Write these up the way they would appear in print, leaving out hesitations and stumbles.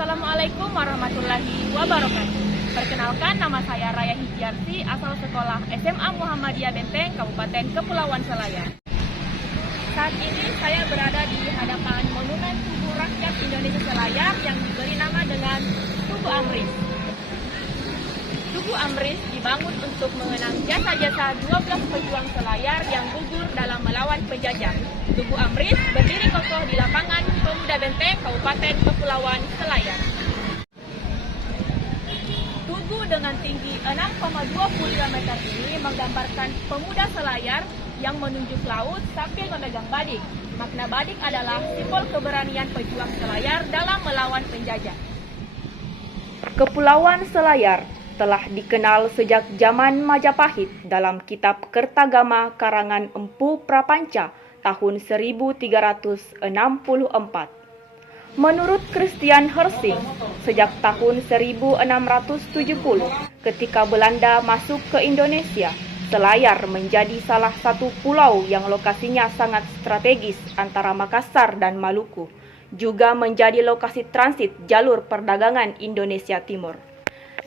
Assalamualaikum warahmatullahi wabarakatuh. Perkenalkan, nama saya Raya Hijiarti, asal sekolah SMA Muhammadiyah Benteng, Kabupaten Kepulauan Selayar. Saat ini saya berada di hadapan Monumen Tugu Rakyat Indonesia Selayar yang diberi nama dengan Tugu Amris. Tugu Amris dibangun untuk mengenang jasa-jasa 12 pejuang Selayar yang gugur dalam melawan penjajah. Tugu Amris berdiri kokoh di lapangan Pemuda Benteng, Kabupaten Kepulauan Selayar. Tugu dengan tinggi 6,25 meter ini menggambarkan pemuda Selayar yang menunjuk laut sambil memegang badik. Makna badik adalah simbol keberanian pejuang Selayar dalam melawan penjajah. Kepulauan Selayar telah dikenal sejak zaman Majapahit dalam kitab Kertagama karangan Empu Prapanca tahun 1364. Menurut Christian Hersing, sejak tahun 1670 ketika Belanda masuk ke Indonesia, Selayar menjadi salah satu pulau yang lokasinya sangat strategis antara Makassar dan Maluku, juga menjadi lokasi transit jalur perdagangan Indonesia Timur.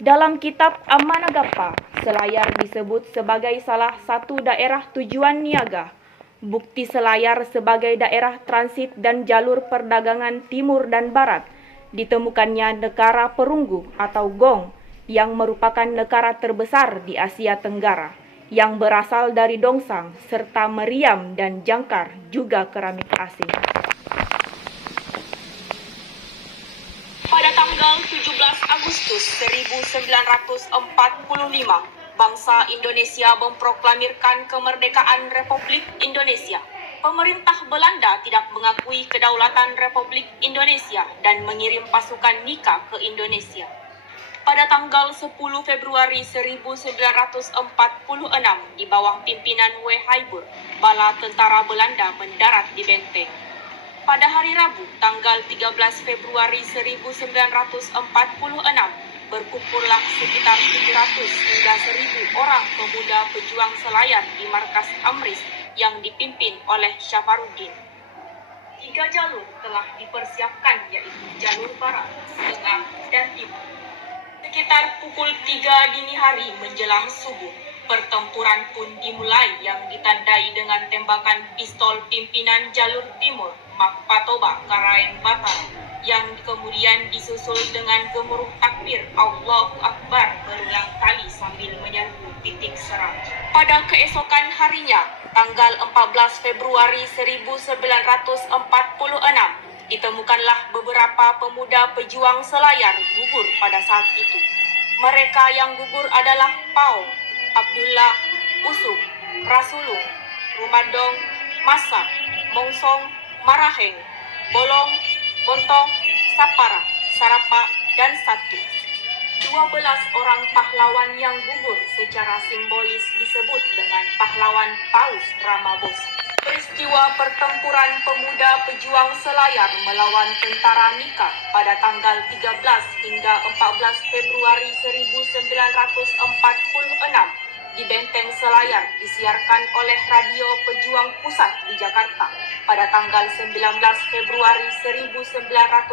Dalam kitab Amanagapa, Selayar disebut sebagai salah satu daerah tujuan niaga. Bukti Selayar sebagai daerah transit dan jalur perdagangan timur dan barat. Ditemukannya negara perunggu atau Gong yang merupakan negara terbesar di Asia Tenggara yang berasal dari Dongsang serta meriam dan jangkar, juga keramik asing. Pada tanggal 17 Agustus 1945, bangsa Indonesia memproklamirkan kemerdekaan Republik Indonesia. Pemerintah Belanda tidak mengakui kedaulatan Republik Indonesia dan mengirim pasukan Nika ke Indonesia. Pada tanggal 10 Februari 1946, di bawah pimpinan W. Haibur, bala tentara Belanda mendarat di Benteng. Pada hari Rabu, tanggal 13 Februari 1946, berkumpullah sekitar 700 hingga 1.000 orang pemuda pejuang Selayar di markas Amris yang dipimpin oleh Syafarudin. 3 jalur telah dipersiapkan, yaitu jalur barat, tengah, dan timur. Sekitar pukul 3 dini hari menjelang subuh, pertempuran pun dimulai yang ditandai dengan tembakan pistol pimpinan jalur timur, Mak Patoba Karaeng Batara, yang kemudian disusul dengan gemuruh takbir Allahu Akbar berulang kali sambil menyerbu titik serang. Pada keesokan harinya, tanggal 14 Februari 1946, ditemukanlah beberapa pemuda pejuang Selayar gugur pada saat itu. Mereka yang gugur adalah Pau, Abdullah, Usuk, Rasulung, Rumadong, Masak, Mongsong, Maraheng, Bolong, Bontong, Sapara, Sarapa, dan Satu. 12 orang pahlawan yang gugur secara simbolis disebut dengan pahlawan Paus Ramabosa. Peristiwa pertempuran pemuda pejuang Selayar melawan tentara Nika pada tanggal 13 hingga 14 Februari 1946 di Benteng Selayar disiarkan oleh Radio Pejuang Pusat di Jakarta pada tanggal 19 Februari 1946.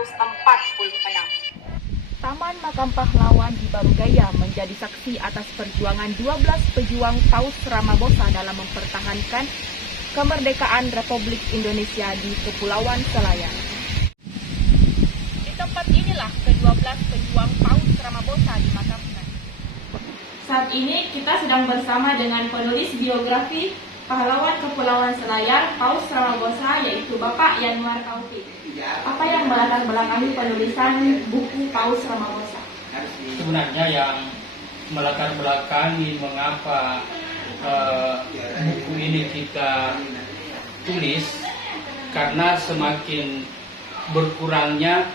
Taman Makam Pahlawan di Barugaya menjadi saksi atas perjuangan 12 pejuang Paus Ramabosa dalam mempertahankan kemerdekaan Republik Indonesia di Kepulauan Selayar. Di tempat inilah ke-12 pejuang Paus Ramabosa dimakamkan. Saat ini kita sedang bersama dengan penulis biografi pahlawan Kepulauan Selayar, Paus Ramabosa, yaitu Bapak Yanuar Taufik. Apa yang melatar belakangi penulisan buku Paus Ramabosa? Sebenarnya yang melatar belakangi mengapa buku ini kita tulis, karena semakin berkurangnya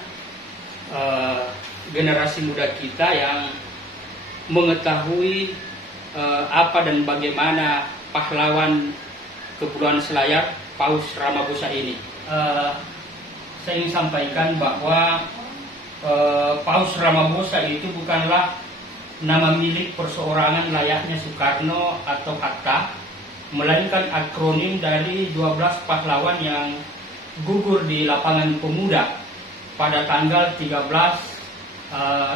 generasi muda kita yang mengetahui apa dan bagaimana pahlawan Kepulauan Selayar, Paus Ramabosa ini. Saya ingin sampaikan bahwa Paus Ramabosa itu bukanlah nama milik perseorangan layaknya Soekarno atau Hatta, melainkan akronim dari 12 pahlawan yang gugur di lapangan Pemuda pada tanggal 13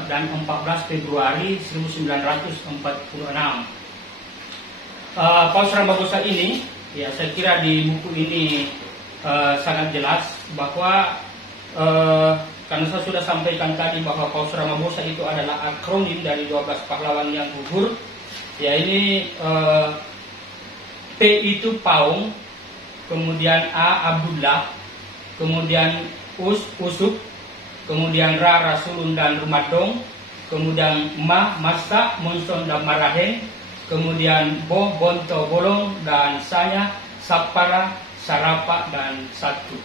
dan 14 Februari 1946. Paus Ramagosa ini, ya saya kira di buku ini sangat jelas bahwa karena saya sudah sampaikan tadi bahwa Paus Ramagosa itu adalah akronim dari 12 pahlawan yang gugur. Ya ini P itu Paung, kemudian A Abdullah, kemudian Usuk, kemudian Ra Rasulun dan Rumadong, kemudian Ma Masa Monson dan Maraheng, kemudian Bo Bonto Bolong, dan saya Sapara Sarapa dan Satu.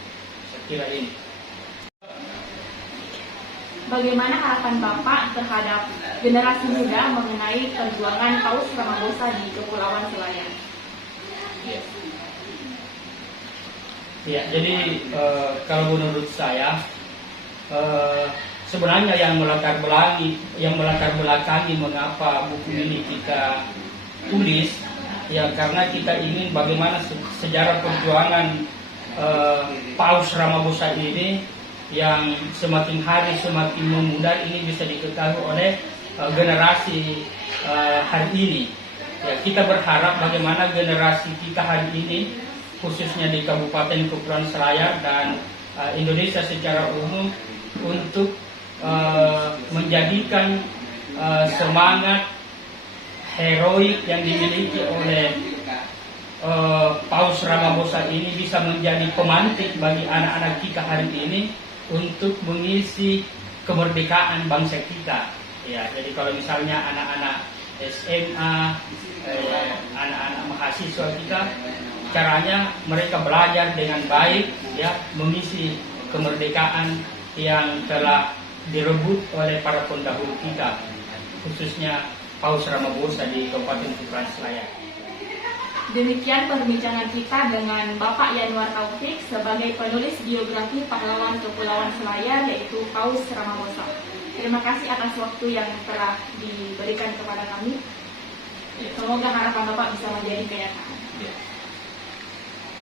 Saya kira ini. Bagaimana harapan Bapak terhadap generasi muda mengenai perjuangan Paus Ramagosa di Kepulauan Selayar? Ya, jadi kalau menurut saya sebenarnya yang melatar belakangi mengapa buku ini kita tulis, ya karena kita ingin bagaimana sejarah perjuangan Paus Ramagosa ini yang semakin hari semakin memudar ini bisa diketahui oleh generasi hari ini. Ya, kita berharap bagaimana generasi kita hari ini, khususnya di Kabupaten Kepulauan Selayar dan Indonesia secara umum, untuk menjadikan semangat heroik yang dimiliki oleh Paus Ramagosa ini bisa menjadi pemantik bagi anak-anak kita hari ini untuk mengisi kemerdekaan bangsa kita. Ya, jadi kalau misalnya anak-anak SMA, anak-anak mahasiswa kita, caranya mereka belajar dengan baik, ya, mengisi kemerdekaan yang telah direbut oleh para pendahulu kita, khususnya Paus Ramagosa di Kabupaten Kepulauan Selayar. Demikian perbincangan kita dengan Bapak Yanuar Taufik sebagai penulis biografi pahlawan Kepulauan Selayar, yaitu Paus Ramagosa. Terima kasih atas waktu yang telah diberikan kepada kami. Semoga harapan Bapak bisa menjadi kenyataan.